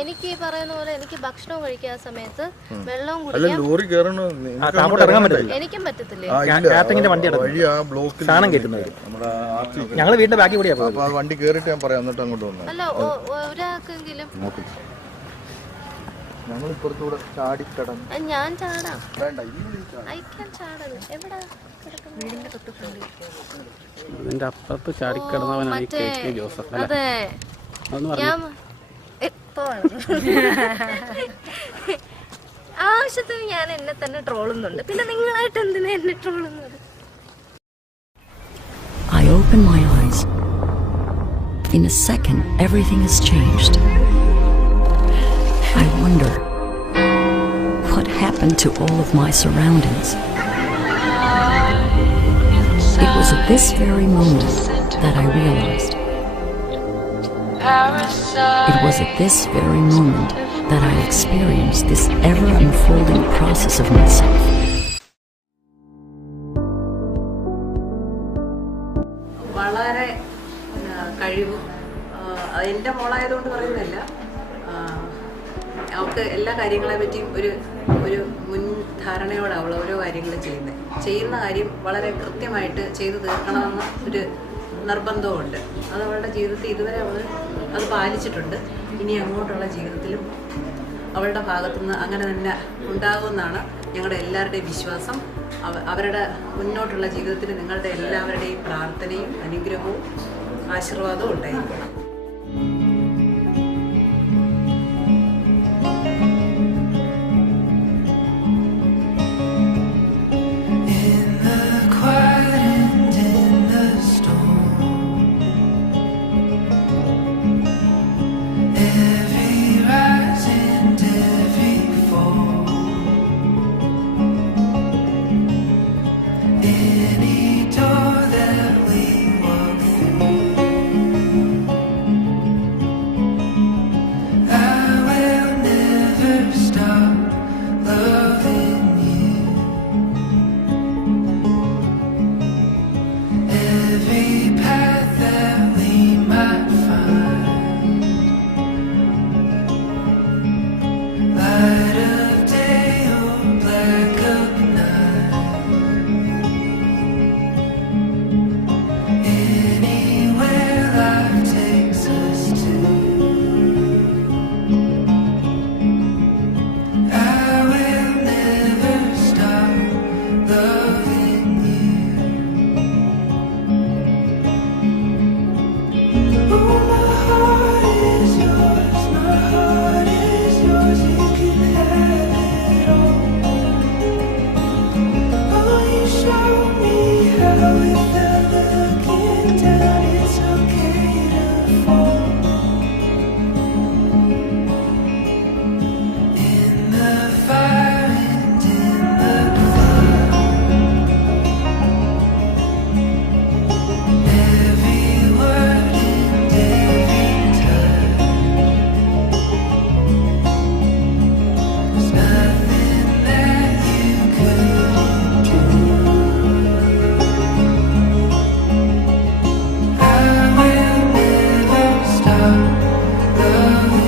എനിക്ക് ഈ പറയുന്ന പോലെ എനിക്ക് ഭക്ഷണം കഴിക്കാൻ സമയത്ത് വെള്ളം കുടിക്കാൻ ലോറി എനിക്കും പറ്റത്തില്ലേ? ഞങ്ങൾ വീടിന്റെ ബാക്കി കൂടിയാ വണ്ടി കേറിട്ട് ഞാൻ പറയാം, എന്നിട്ട് അങ്ങോട്ട് വന്നു. അല്ല ഒരാൾക്കെങ്കിലും ഞങ്ങൾ ഇപ്പുറത്തൂടെ ചാടിക്കടന്നു. ഞാൻ ചാടാം. വേണ്ട, എവിടെ വീടിന്റെ തൊട്ട് ഫ്രണ്ടിൽ ഇതിന്റെ അപ്പുറത്ത് ചാടിക്കിടന്നവനാണ് KK ജോസഫ്. അതെ, ആവശ്യത്തിന് ഞാൻ എന്നെ തന്നെ ട്രോളുന്നുണ്ട്, പിന്നെ നിങ്ങളായിട്ട് എന്തിനാ എന്നെ ട്രോളുന്നത്? I open my eyes. In a second, everything has changed. I wonder what happened to all of my surroundings. It was at this very moment that I realized. It was at this very moment that I experienced this ever-unfolding process of myself. വളരെ കഴിവും എൻ്റെ മോളായതുകൊണ്ട് പറയുന്നില്ല, അവൾക്ക് എല്ലാ കാര്യങ്ങളെ പറ്റിയും ഒരു മുൻധാരണയോടെ അവൾ ഓരോ കാര്യങ്ങളും ചെയ്യുന്ന കാര്യം വളരെ കൃത്യമായിട്ട് ചെയ്തു തീർക്കണമെന്ന ഒരു നിർബന്ധമുണ്ട്. അത് അവളുടെ ജീവിതത്തിൽ ഇതുവരെ അവൾ അത് പാലിച്ചിട്ടുണ്ട്. ഇനി അങ്ങോട്ടുള്ള ജീവിതത്തിലും അവളുടെ ഭാഗത്തുനിന്ന് അങ്ങനെ തന്നെ ഉണ്ടാകുമെന്നാണ് ഞങ്ങളുടെ എല്ലാവരുടെയും വിശ്വാസം. അവരുടെ മുന്നോട്ടുള്ള ജീവിതത്തിൽ നിങ്ങളുടെ എല്ലാവരുടെയും പ്രാർത്ഥനയും അനുഗ്രഹവും ആശീർവാദവും ഉണ്ടായിരിക്കണം. love.